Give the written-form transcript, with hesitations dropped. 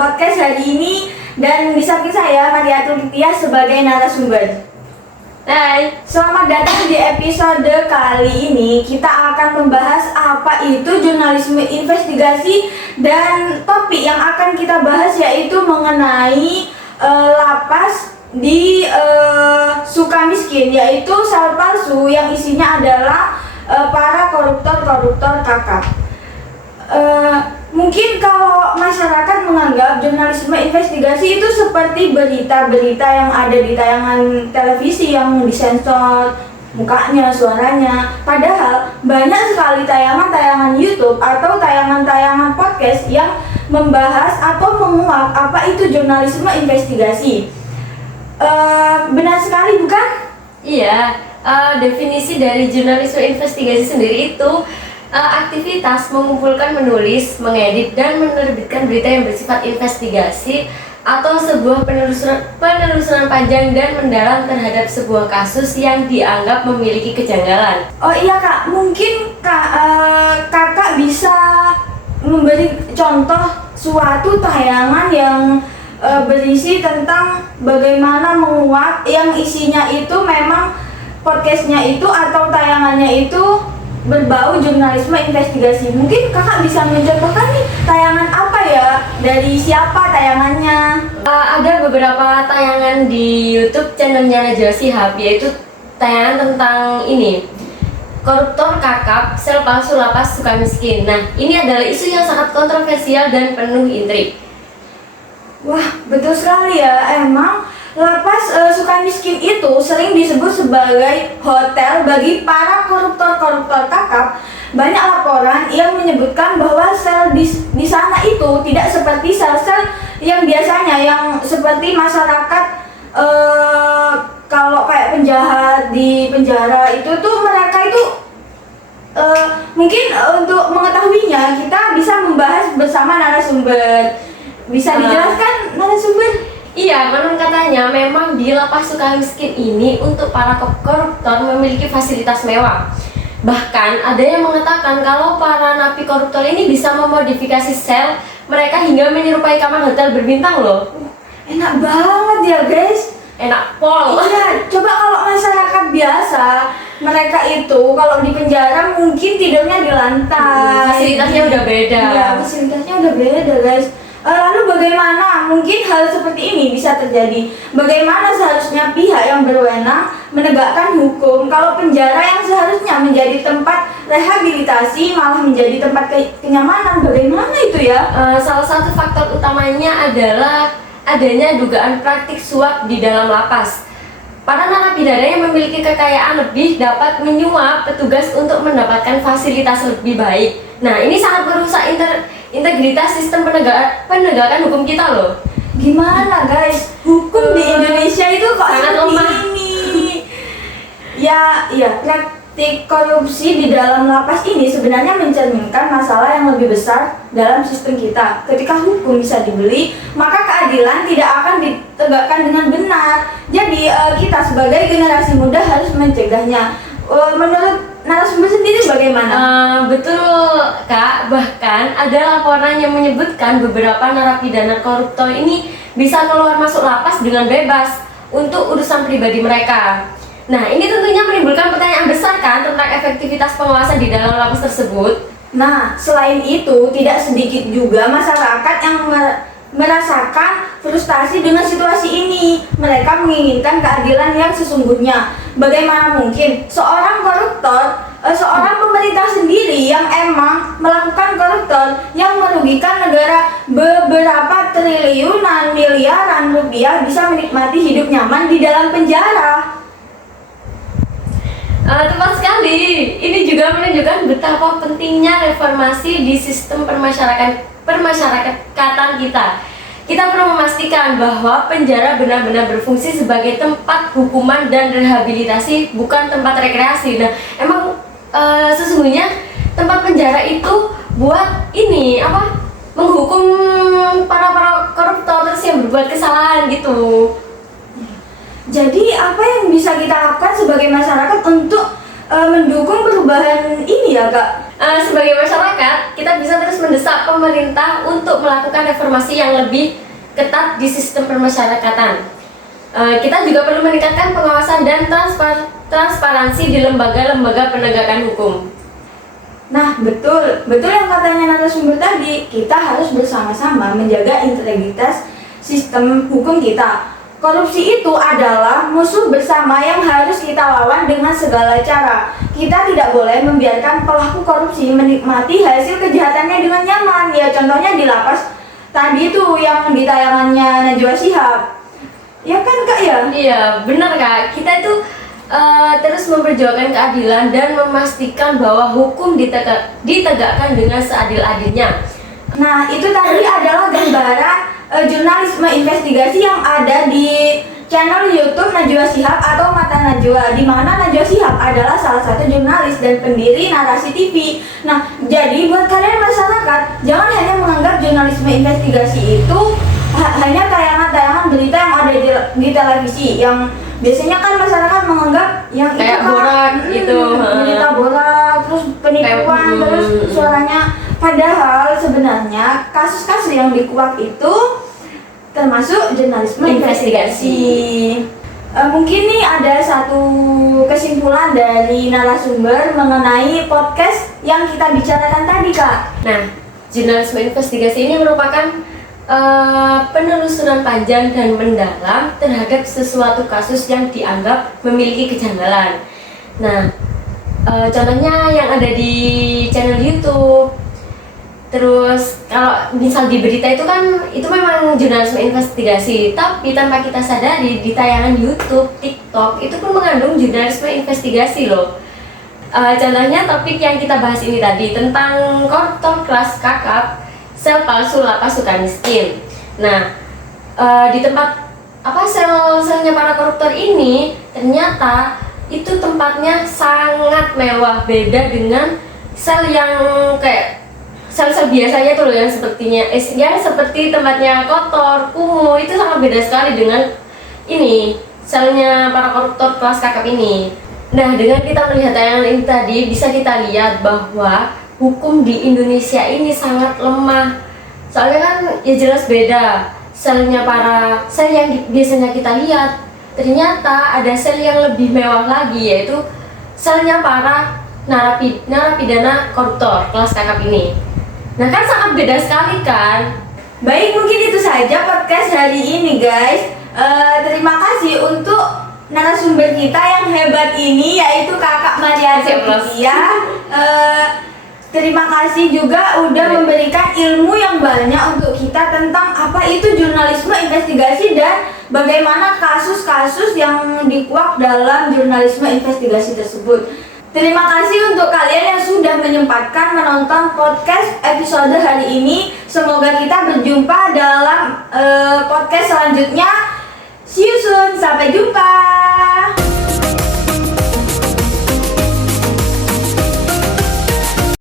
podcast hari ini dan di samping saya Mariatul Tias sebagai narasumber. Hai, Selamat datang di episode kali ini. Kita akan membahas apa itu jurnalisme investigasi dan topik yang akan kita bahas yaitu mengenai lapas di Sukamiskin, yaitu sel palsu yang isinya adalah para koruptor-koruptor kakap. Mungkin kalau masyarakat menganggap jurnalisme investigasi itu seperti berita-berita yang ada di tayangan televisi yang disensor mukanya, suaranya. Padahal banyak sekali tayangan-tayangan YouTube atau tayangan-tayangan podcast yang membahas atau menguak apa itu jurnalisme investigasi. Benar sekali bukan? iya, definisi dari jurnalisme investigasi sendiri itu aktivitas mengumpulkan, menulis, mengedit, dan menerbitkan berita yang bersifat investigasi atau sebuah penelusuran panjang dan mendalam terhadap sebuah kasus yang dianggap memiliki kejanggalan. Oh iya kak, mungkin kakak bisa memberi contoh suatu tayangan yang berisi tentang bagaimana menguak yang isinya itu memang podcastnya itu atau tayangannya itu berbau jurnalisme investigasi. Mungkin kakak bisa mencontohkan nih tayangan apa ya, dari siapa tayangannya? Ada beberapa tayangan di YouTube channelnya Najwa Shihab, yaitu tayangan tentang ini, koruptor kakap sel palsu lapas Sukamiskin. Nah, ini adalah isu yang sangat kontroversial dan penuh intrik. Wah, betul sekali ya. Emang lapas Sukamiskin itu sering disebut sebagai hotel bagi para koruptor-koruptor kakap. Banyak laporan yang menyebutkan bahwa sel di sana itu tidak seperti sel-sel yang biasanya, yang seperti masyarakat kalau kayak penjahat di penjara itu tuh mereka itu mungkin untuk mengetahuinya kita bisa membahas bersama narasumber. Bisa dijelaskan narasumber? Iya, menurut katanya memang di lapas Sukamiskin ini untuk para koruptor memiliki fasilitas mewah. Bahkan ada yang mengatakan kalau para napi koruptor ini bisa memodifikasi sel mereka hingga menyerupai kamar hotel berbintang loh. Enak banget ya guys. Enak pol. Iya, coba kalau masyarakat biasa, mereka itu kalau di penjara mungkin tidurnya di lantai. Fasilitasnya udah beda. Iya, fasilitasnya udah beda guys. Lalu bagaimana mungkin hal seperti ini bisa terjadi? Bagaimana seharusnya pihak yang berwenang menegakkan hukum kalau penjara yang seharusnya menjadi tempat rehabilitasi malah menjadi tempat kenyamanan? Bagaimana itu ya? Salah satu faktor utamanya adalah adanya dugaan praktik suap di dalam lapas. Para narapidana yang memiliki kekayaan lebih dapat menyuap petugas untuk mendapatkan fasilitas lebih baik. Nah, ini sangat merusak integritas sistem penegakan hukum kita loh. Gimana guys? Hukum di Indonesia itu kok sangat seperti lemah. ini? Ya, praktik korupsi di dalam lapas ini sebenarnya mencerminkan masalah yang lebih besar dalam sistem kita. Ketika hukum bisa dibeli, maka keadilan tidak akan ditegakkan dengan benar. Jadi kita sebagai generasi muda harus mencegahnya. Menurut narasumber sendiri bagaimana? Betul Kak, bahkan ada laporan yang menyebutkan beberapa narapidana koruptor ini bisa keluar masuk lapas dengan bebas untuk urusan pribadi mereka. Nah, ini tentunya menimbulkan pertanyaan besar kan tentang efektivitas pengawasan di dalam lapas tersebut. Nah, selain itu tidak sedikit juga masyarakat yang merasakan frustasi dengan situasi ini. Mereka menginginkan keadilan yang sesungguhnya. Bagaimana mungkin seorang koruptor, seorang pemerintah sendiri yang emang melakukan koruptor yang merugikan negara beberapa triliunan miliaran rupiah bisa menikmati hidup nyaman di dalam penjara? Tepat sekali. Ini juga menunjukkan betapa pentingnya reformasi di sistem permasyarakatan kita. Kita perlu memastikan bahwa penjara benar-benar berfungsi sebagai tempat hukuman dan rehabilitasi, bukan tempat rekreasi. Nah, emang sesungguhnya tempat penjara itu buat ini menghukum para koruptor yang berbuat kesalahan gitu. Jadi apa yang bisa kita lakukan sebagai masyarakat untuk mendukung perubahan ini ya kak? sebagai masyarakat, kita bisa terus mendesak pemerintah untuk melakukan reformasi yang lebih ketat di sistem permasyarakatan. Kita juga perlu meningkatkan pengawasan dan transparansi di lembaga-lembaga penegakan hukum. Nah, betul yang katanya narasumber tadi, kita harus bersama-sama menjaga integritas sistem hukum kita. Korupsi itu adalah musuh bersama yang harus kita lawan dengan segala cara. Kita tidak boleh membiarkan pelaku korupsi menikmati hasil kejahatannya dengan nyaman. Ya, contohnya di lapas tadi itu yang di tayangannya Najwa Shihab. Ya kan Kak ya? Iya, benar Kak. Kita itu terus memperjuangkan keadilan dan memastikan bahwa hukum ditegakkan dengan seadil-adilnya. Nah, itu tadi adalah gambaran jurnalisme investigasi yang ada di channel YouTube Najwa Shihab atau Mata Najwa, di mana Najwa Shihab adalah salah satu jurnalis dan pendiri Narasi TV. Nah, jadi buat kalian masyarakat, jangan hanya menganggap jurnalisme investigasi itu hanya tayangan-tayangan berita yang ada di televisi, yang biasanya kan masyarakat menganggap yang kayak itu kan borak gitu, berita borak, terus penipuan, terus suaranya. Padahal sebenarnya kasus-kasus yang dikuak itu termasuk jurnalisme investigasi. Mungkin nih ada satu kesimpulan dari narasumber mengenai podcast yang kita bicarakan tadi, Kak. Nah, jurnalisme investigasi ini merupakan penelusuran panjang dan mendalam terhadap sesuatu kasus yang dianggap memiliki kejanggalan. Nah, contohnya yang ada di channel YouTube. Terus kalau misal di berita itu kan itu memang jurnalisme investigasi, tapi tanpa kita sadari di tayangan YouTube, TikTok itu pun mengandung jurnalisme investigasi loh. Contohnya topik yang kita bahas ini tadi tentang koruptor kelas kakap, sel palsu lapas Sukamiskin. Nah, di tempat sel-selnya para koruptor ini ternyata itu tempatnya sangat mewah, beda dengan sel yang kayak sel-sel biasanya tuh loh, yang sepertinya yang seperti tempatnya kotor, kumuh, itu sangat beda sekali dengan ini selnya para koruptor kelas kakap ini. Nah, dengan kita melihat tayangan ini tadi bisa kita lihat bahwa hukum di Indonesia ini sangat lemah. Soalnya kan ya jelas beda selnya para sel yang biasanya kita lihat, ternyata ada sel yang lebih mewah lagi, yaitu selnya para narapidana koruptor kelas kakap ini. Nah, kan sangat beda sekali kan? Baik, mungkin itu saja podcast hari ini, guys. Terima kasih untuk narasumber kita yang hebat ini, yaitu Kakak Maria Septia. Terima kasih juga udah memberikan ilmu yang banyak untuk kita tentang apa itu jurnalisme investigasi dan bagaimana kasus-kasus yang dikuak dalam jurnalisme investigasi tersebut. Terima kasih untuk kalian yang sudah menyempatkan menonton podcast episode hari ini. Semoga kita berjumpa dalam podcast selanjutnya. See you soon, sampai jumpa.